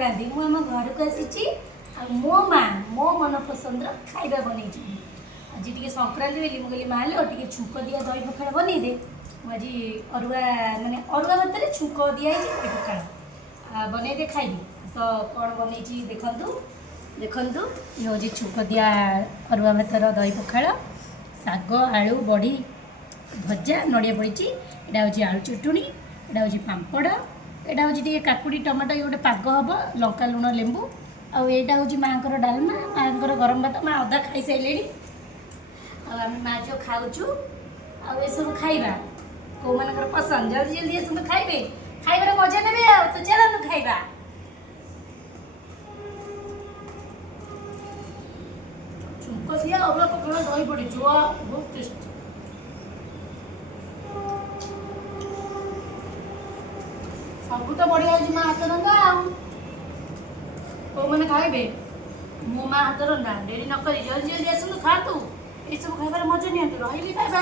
संक्रांति मु आम घर को आसी मो माँ मो मन पसंद खाଇବା बन आज टे संक्रांति बोली मुझे माँ लो टे छुक दिया दही पखाड़ बन दे आज अरुआ मानने अरुआ भात छुक दिया दही पखाड़ बन दे खाइबी तो कौन बन देखु देखु ये हूँ छुक दिया अरुआ भातर दही पखाड़ शाग आलू बड़ी भजा नड़िया पड़ी यहाँ हूँ आलू चटुणी यहाँ हूँ पापड़ यहाँ हूँ टे काकुड़ी टमाटो ये गोटे पाग हम लंका लुण लेंबू आईटा हूँ माँ डालमा माँ गरम भात माँ अदा खाई सारे आम माँ जो खाऊँ आउ सब खाइबा कौ मान पसंद जल्दी जल्दी आसतु खाइबे खाइबार मजा ने तो चलतु खाइबा छुंक दिया अरुआ पखाड़ दही पड़ी बहुत टेस्ट सब तो बढ़िया होगी माँ हाथ रंधा कौ मैंने खाइबे मो माँ हाथ रंधा डेरी नक जल्दी जल्दी आसतु खा तू ये सब खाइबार मजा नहीं रही खाइबा।